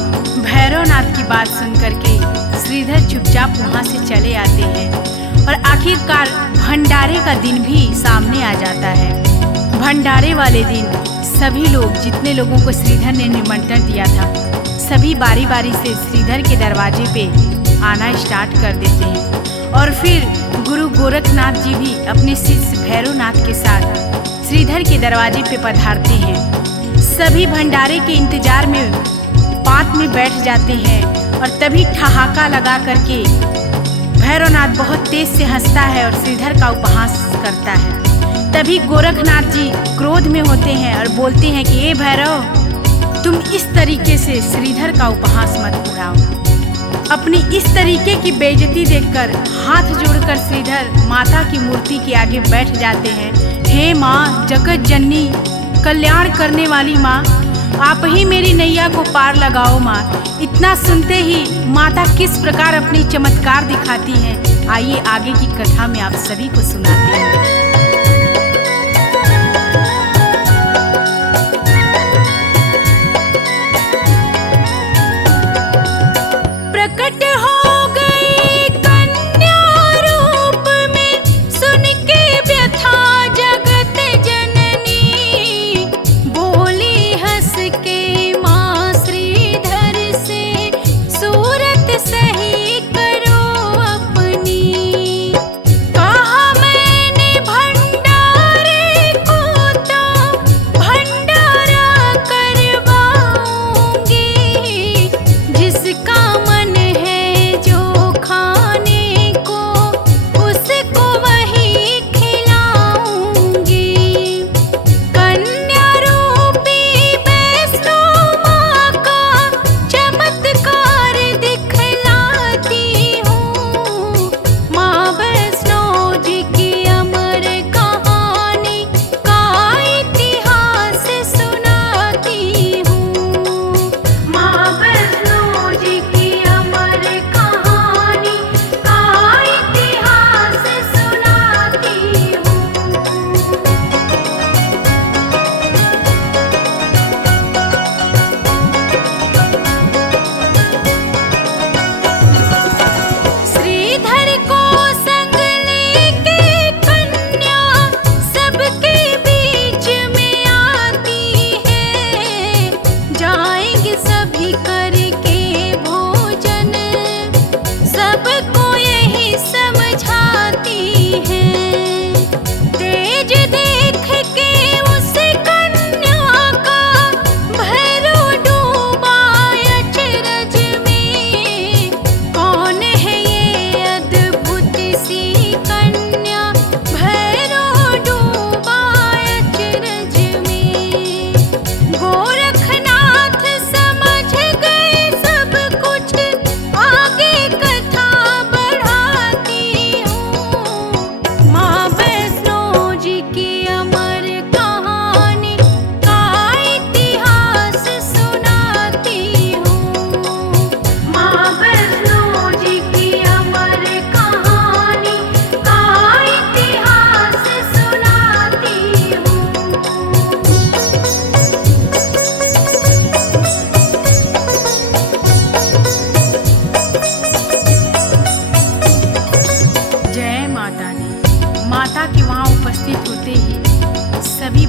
भैरवनाथ की बात सुन करके श्रीधर चुपचाप वहाँ से चले आते हैं और आखिरकार भंडारे का दिन भी सामने आ जाता है। भंडारे वाले दिन सभी लोग, जितने लोगों को श्रीधर ने निमंत्रण दिया था, सभी बारी बारी से श्रीधर के दरवाजे पे आना स्टार्ट कर देते हैं। और फिर गुरु गोरखनाथ जी भी अपने शिष्य भैरवनाथ के साथ श्रीधर के दरवाजे पे पधारते हैं। सभी भंडारे के इंतजार में पात में बैठ जाते हैं और तभी ठहाका लगा करके भैरवनाथ बहुत तेज से हंसता है और श्रीधर का उपहास करता है। तभी गोरखनाथ जी क्रोध में होते हैं और बोलते हैं कि ए भैरव, तुम इस तरीके से श्रीधर का उपहास मत उड़ाओ। अपनी इस तरीके की बेइज्जती देखकर हाथ जोड़कर श्रीधर माता की मूर्ति के आगे बैठ जाते हैं। हे माँ, जगत जननी, कल्याण करने वाली माँ, आप ही मेरी नैया को पार लगाओ माँ। इतना सुनते ही माता किस प्रकार अपनी चमत्कार दिखाती हैं, आइए आगे की कथा में आप सभी को सुनाते हैं। प्रकट हो गई कन्या रूप में, सुन के व्यथा जगत जननी, बोली हंस के माँ श्रीधर से, सूरत सही करो अपनी। कहा मैंने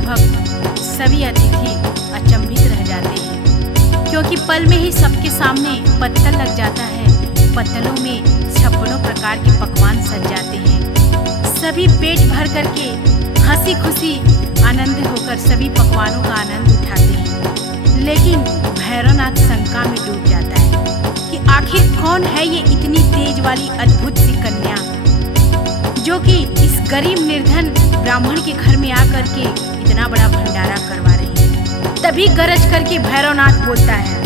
भक्त, सभी अतिथि अचंभित रह जाते हैं, क्योंकि पल में ही सबके सामने पत्तल लग जाता है। पत्तलों में 56 प्रकार के पकवान सज जाते हैं। सभी पेट भर करके हंसी खुशी आनंद होकर सभी पकवानों का आनंद उठाते हैं। लेकिन भैरवनाथ शंका में डूब जाता है कि आखिर कौन है ये इतनी तेज वाली अद्भुत सी कन्या, जो कि इस गरीब निर्धन ब्राह्मण के घर में आकर के इतना बड़ा भंडारा करवा रही है। तभी गरज करके भैरवनाथ बोलता है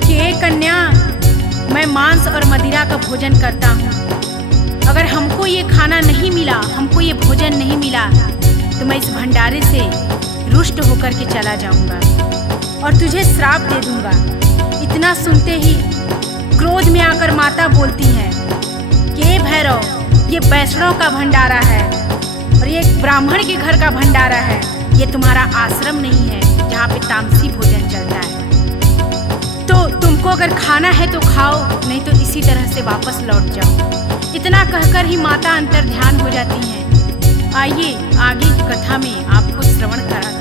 कि हे कन्या, मैं मांस और मदिरा का भोजन करता हूँ। अगर हमको ये खाना नहीं मिला, हमको ये भोजन नहीं मिला, तो मैं इस भंडारे से रुष्ट होकर के चला जाऊंगा और तुझे श्राप दे दूंगा। इतना सुनते ही क्रोध में आकर माता बोलती है कि हे भैरव, ये वैष्णव का भंडारा है और ये ब्राह्मण के घर का भंडारा है। ये तुम्हारा आश्रम नहीं है जहाँ पे तामसी भोजन चलता है। तो तुमको अगर खाना है तो खाओ, नहीं तो इसी तरह से वापस लौट जाओ। इतना कहकर ही माता अंतर ध्यान हो जाती हैं। आइए आगे की कथा में आपको श्रवण कराते हैं।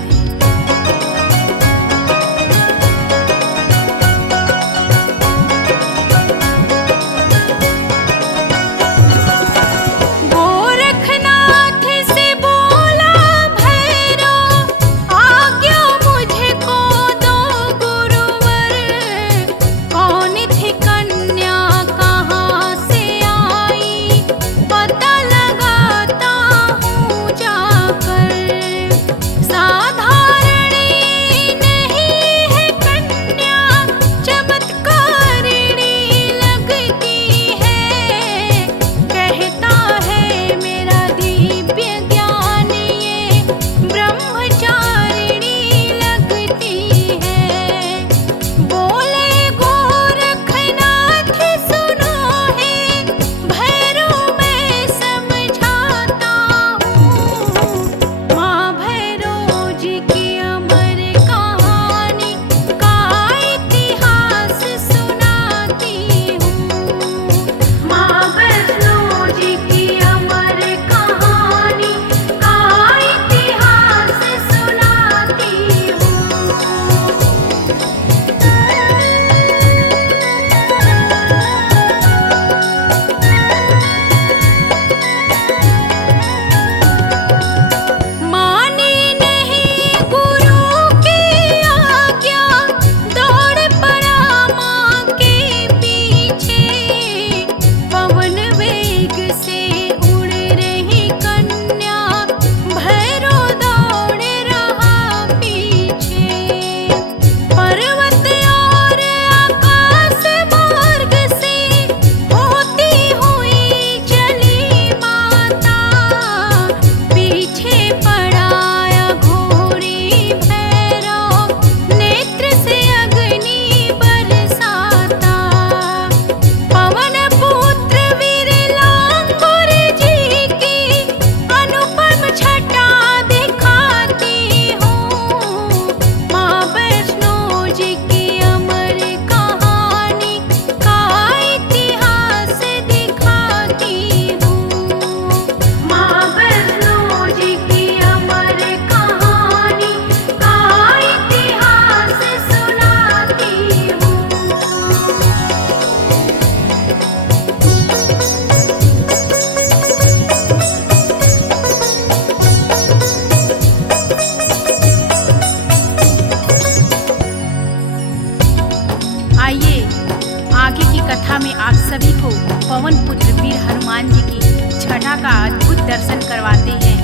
कथा में आप सभी को पवन पुत्र वीर हनुमान जी की छठा का अद्भुत दर्शन करवाते हैं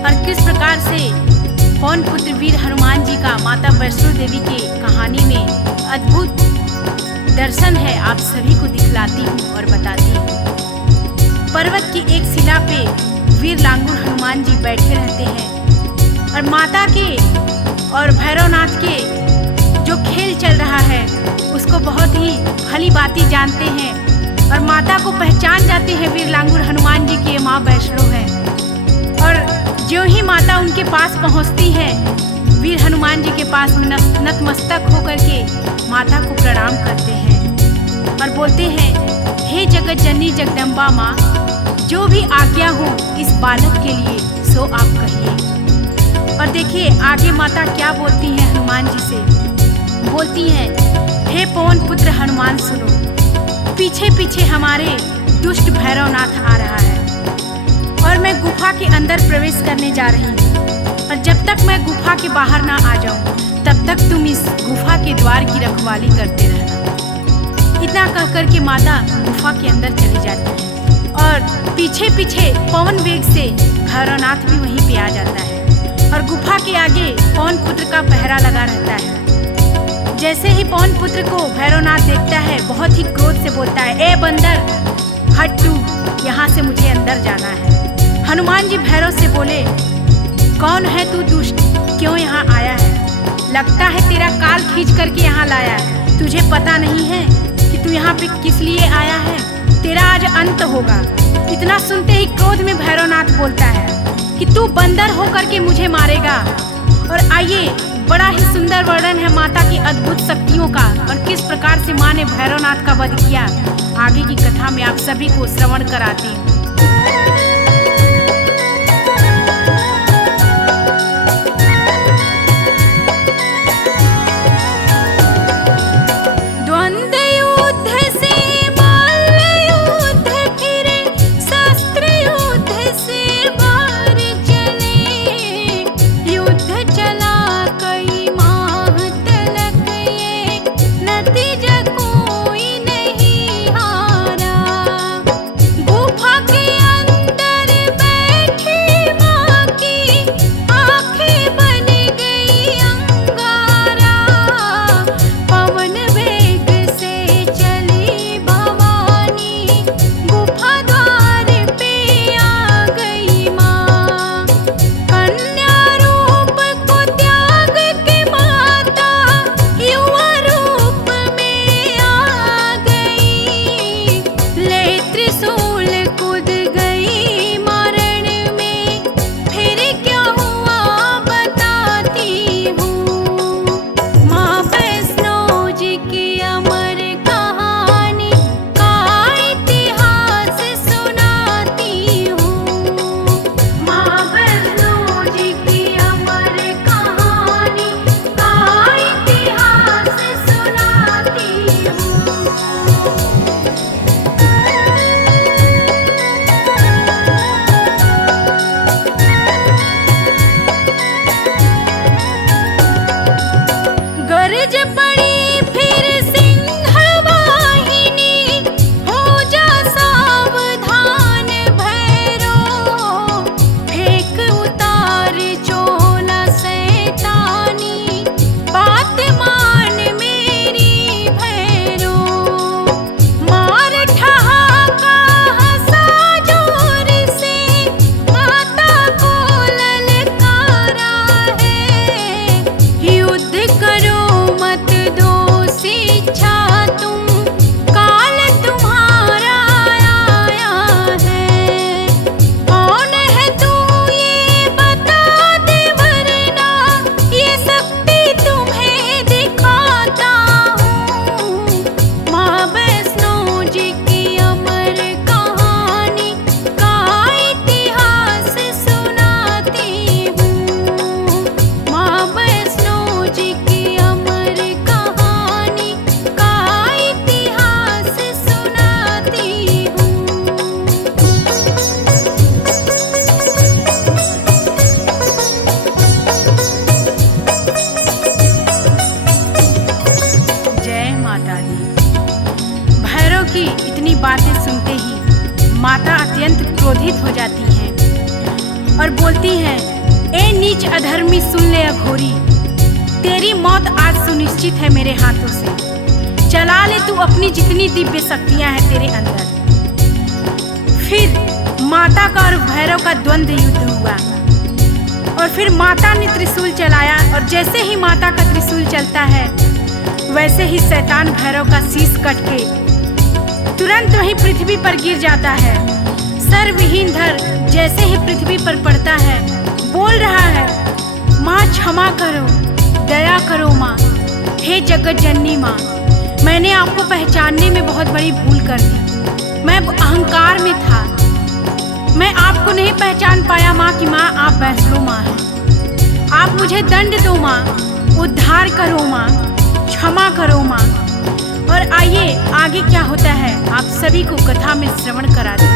और किस प्रकार से पवन पुत्र वीर हनुमान जी का माता वैष्णो देवी की कहानी में अद्भुत दर्शन है, आप सभी को दिखलाती हूँ और बताती हूँ। पर्वत की एक शिला पे वीर लांगुर हनुमान जी बैठे रहते हैं और माता के और भैरवनाथ के जो खेल चल रहा है उसको बहुत ही भली भांति जानते हैं और माता को पहचान जाते हैं वीर लांगुर हनुमान जी की माँ वैष्णो है। और जो ही माता उनके पास पहुँचती है, वीर हनुमान जी के पास में नतमस्तक होकर के माता को प्रणाम करते हैं और बोलते हैं, हे जगत जननी जगदम्बा माँ, जो भी आज्ञा हो इस बालक के लिए सो आप कहिए। और देखिए आगे माता क्या बोलती हैं हनुमान जी से। बोलती हैं, हे पवन पुत्र हनुमान सुनो, पीछे पीछे हमारे दुष्ट भैरवनाथ आ रहा है और मैं गुफा के अंदर प्रवेश करने जा रही हूँ। और जब तक मैं गुफा के बाहर ना आ जाऊँ तब तक तुम इस गुफा के द्वार की रखवाली करते रहना। इतना कह कर के माता गुफा के अंदर चली जाती है और पीछे पीछे पवन वेग से भैरवनाथ भी वहीं पे आ जाता है और गुफा के आगे पवन पुत्र का पहरा लगा रहता है। जैसे ही पवन पुत्र को भैरवनाथ देखता है बहुत ही क्रोध से बोलता है, ए बंदर हट तू, यहाँ से मुझे अंदर जाना है। हनुमान जी भैरव से बोले, कौन है तू दुष्ट, क्यों यहाँ आया है? लगता है तेरा काल खींच करके यहाँ लाया है। तुझे पता नहीं है कि तू यहाँ पे किस लिए आया है? तेरा आज अंत होगा। इतना सुनते ही क्रोध में भैरवनाथ बोलता है कि तू बंदर होकर के मुझे मारेगा। और आइए, बड़ा ही सुंदर वर्णन है माता की अद्भुत शक्तियों का और किस प्रकार से माँ ने भैरवनाथ का वध किया। आगे की कथा में आप सभी को श्रवण कराती हूँ। बातें सुनते ही माता अत्यंत क्रोधित हो जाती हैं और बोलती हैं, ए नीच अधर्मी सुन ले अघोरी, तेरी मौत आज सुनिश्चित है मेरे हाथों से। चला ले तू अपनी जितनी दिव्य शक्तियां हैं तेरे अंदर। फिर माता का और भैरव का द्वंद्व युद्ध हुआ और फिर माता ने त्रिशूल चलाया और जैसे ही माता का त्रिशूल चलता है वैसे ही शैतान भैरव का शीश कट के तुरंत वहीं पृथ्वी पर गिर जाता है। सर विहीन धर जैसे ही पृथ्वी पर पड़ता है बोल रहा है, माँ क्षमा करो, दया करो माँ, हे जगत जननी माँ, मैंने आपको पहचानने में बहुत बड़ी भूल कर दी। मैं अहंकार में था, मैं आपको नहीं पहचान पाया माँ कि माँ आप वैष्णो माँ हैं। मुझे दंड दो माँ, उद्धार करो माँ, क्षमा करो माँ। और आइए आगे क्या होता है आप सभी को कथा में श्रवण करा दें।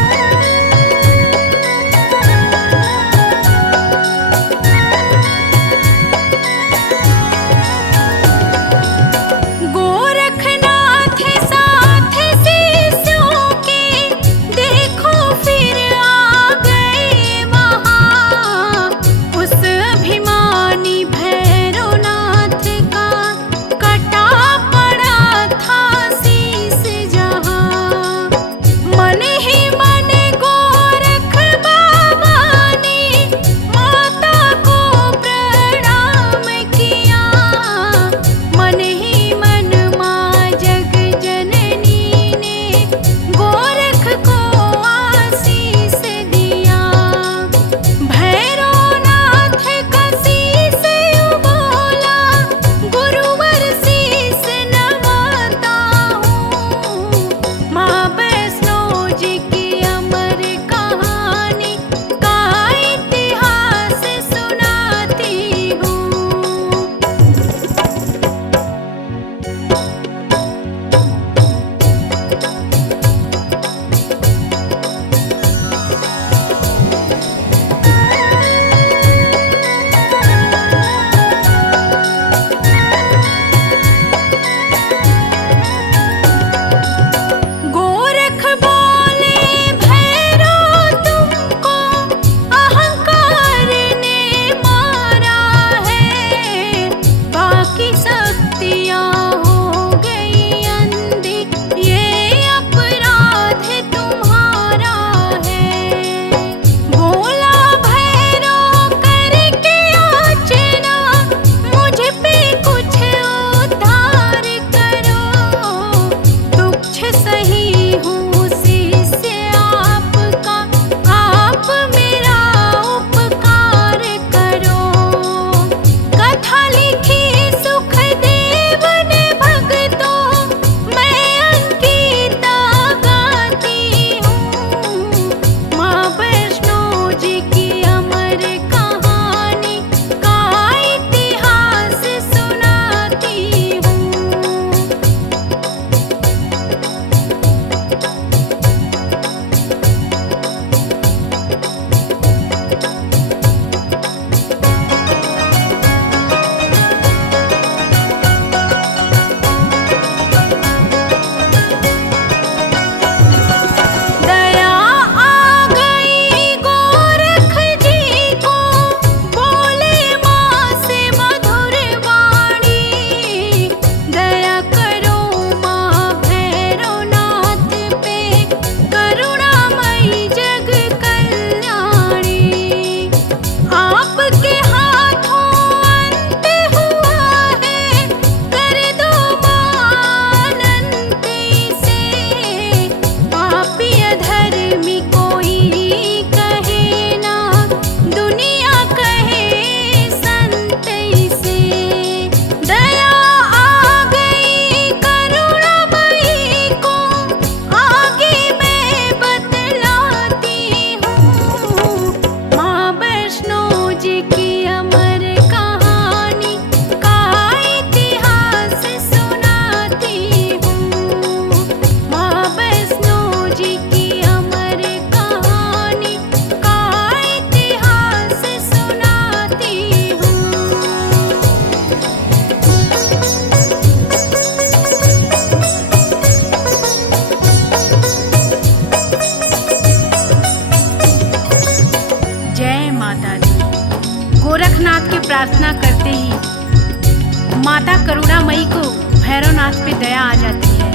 प्रार्थना करते ही माता करुणामयी को भैरवनाथ पे दया आ जाती है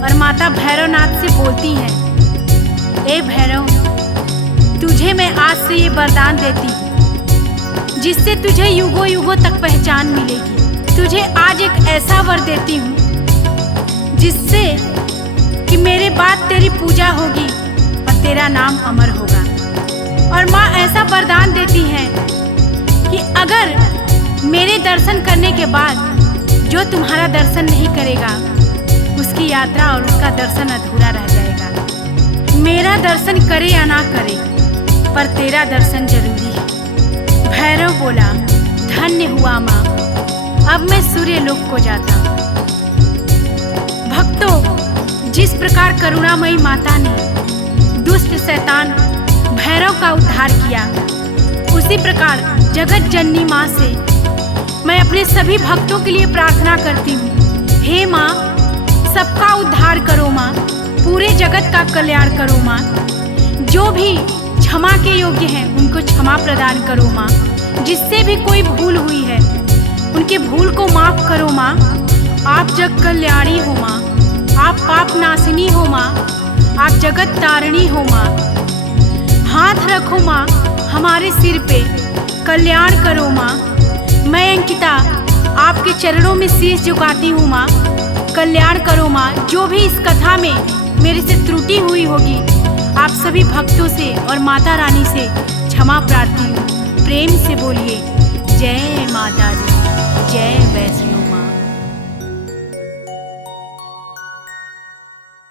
और माता भैरवनाथ से बोलती हैं, ए भैरव, तुझे मैं आज से ये वरदान देती हूँ जिससे तुझे युगों युगों तक पहचान मिलेगी। तुझे आज एक ऐसा वर देती हूँ जिससे कि मेरे बाद तेरी पूजा होगी और तेरा नाम अमर होगा। और माँ ऐसा वरदान देती हैं कि अगर मेरे दर्शन करने के बाद जो तुम्हारा दर्शन नहीं करेगा उसकी यात्रा और उसका दर्शन अधूरा रह जाएगा। मेरा दर्शन करे या ना करे पर तेरा दर्शन जरूरी है। भैरव बोला, धन्य हुआ माँ, अब मैं सूर्य लोक को जाता हूँ। भक्तों, जिस प्रकार करुणामयी माता ने दुष्ट शैतान भैरव का उद्धार किया, उसी प्रकार जगत जननी माँ से मैं अपने सभी भक्तों के लिए प्रार्थना करती हूँ। हे माँ, सबका उद्धार करो माँ, पूरे जगत का कल्याण करो माँ। जो भी क्षमा के योग्य हैं उनको क्षमा प्रदान करो माँ। जिससे भी कोई भूल हुई है उनके भूल को माफ करो माँ। आप जग कल्याणी हो माँ, आप पाप नाशिनी हो माँ, आप जगत तारिणी हो माँ। हाथ रखो माँ हमारे सिर पे, कल्याण करो माँ। मैं अंकिता आपके चरणों में शीश झुकाती हूँ माँ, कल्याण करो माँ। जो भी इस कथा में मेरे से त्रुटि हुई होगी, आप सभी भक्तों से और माता रानी से क्षमा प्रार्थी हूँ। प्रेम से बोलिए जय माता दी, जय वैष्णो।